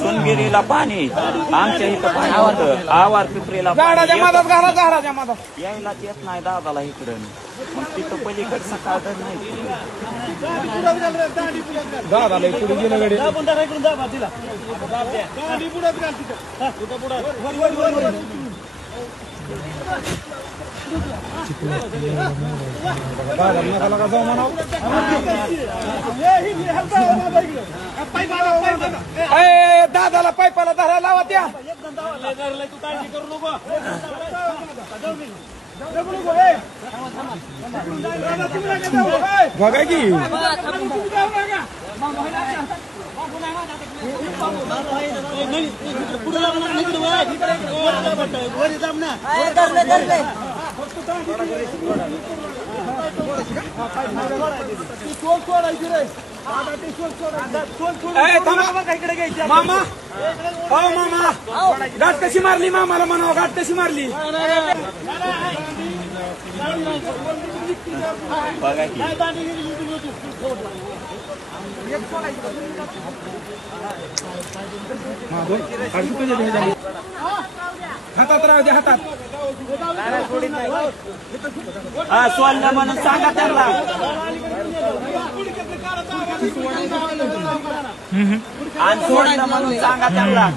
सोनगिरीला पाणी. आमच्या इथं पाणी होतं. आवार पिपरीला झाडाच्या घाला झाडाच्या मादात. यायलाच येत नाही दादाला इकडं. मग तिथं पलीकडे सकाळ नाही. दादाला पुढे गेलं गडे. दादाला पायपाला धरा लावा त्या बघा की ए, थांबा. मामा. हो मामा. गाठ कशी मारली मामाला म्हणावं? गाठ कशी मारली? बघा की हातात राहू दे हातात हा सोडलं म्हणून सांगा त्यांना आणि सोडलं म्हणून सांगा त्यांना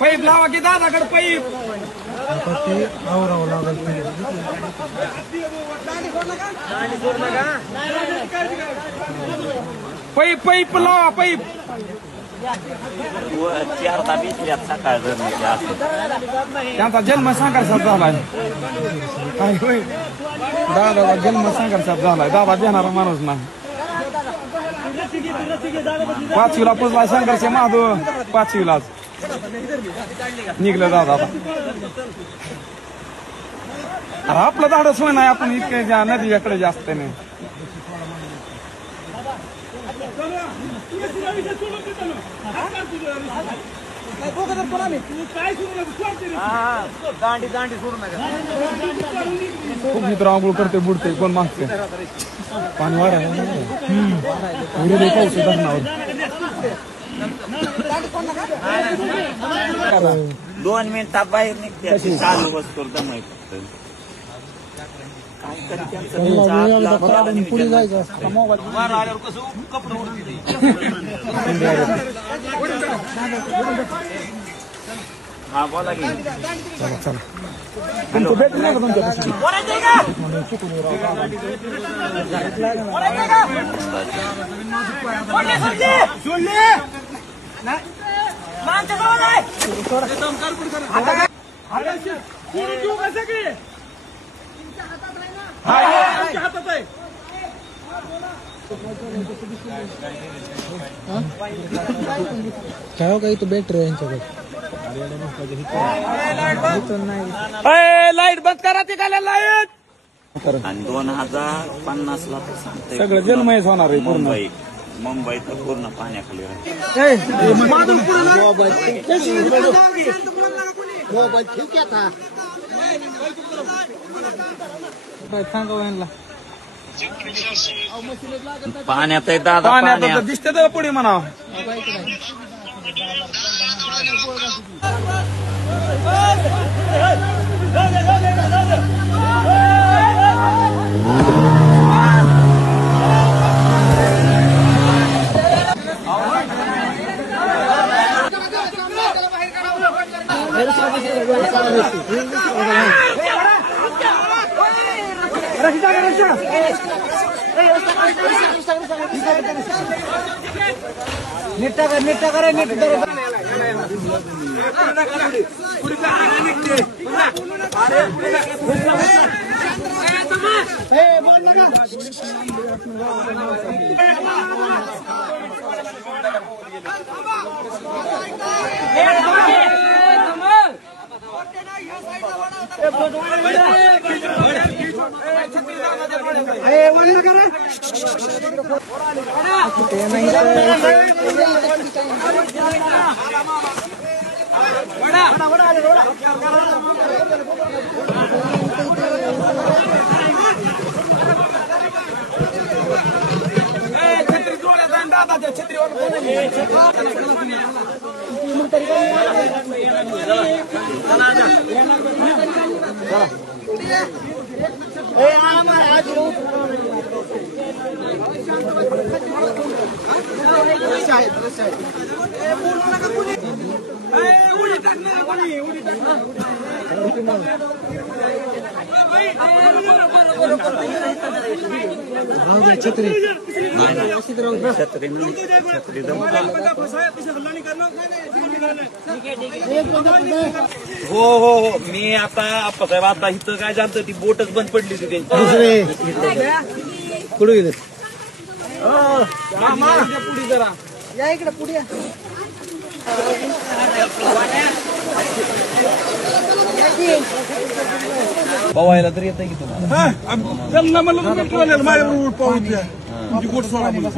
पाईप लावा की दादाकडे पाईप पाईप पाईप लावा पाईप व चारदा बिसऱ्यात सकाळ जर असं त्यांचा जन्म संघर्षात झालाय. काय होय? दादाचा जन्म संघर्षात झालाय. दादा देणारा माणूस नाही. पाचवीला पुजला संघर्ष महादो पाचवीलाच निघलं दादा. अरे आपलं धाडस होय नाही आपण इतके ज्या नदीकडे जास्त नाही. खूप मित्र आंघोळ करते बुडते कोण मागते? पाणी वाढायला पाऊस धरणावर. दोन मिनिटात बाहेर निघते. चालू वस्तू दमाई फक्त काय तरी त्यांचं त्यांचं आपलं आपलं नियोजन. हा बोला की तुमचं भेटलं काय हो काही तो बेटर आहे यांच्याकडे. लाइट बंद करा ते काय लाइट आणि दोन हजार पन्नास ला तर सांगते सगळं जन्मयच होणार आहे पूर्ण. मुंबई. मुंबई तर पूर्ण पाण्याखाली राहते काय सांगावं यांना पाण्यात आहे दादा पाण्यात पाण्यात दिसते तर पुढे म्हणा Hey, छत्री और कोने में छत्री उडी टाकणार कोणी? उडी टाकणार हो हो हो. मी आता आप्पासाहेब आता इथं काय झालं ती बोटच बंद पडली होती त्यांची. कुठे गेले पुढे जरा या इकडे पुढे या. पवायला तर येतं की तुम्हाला त्यांना म्हणलं तुम्ही केलं माझ्याबरोबर पाहू द्या तुमची बोट सोडा मला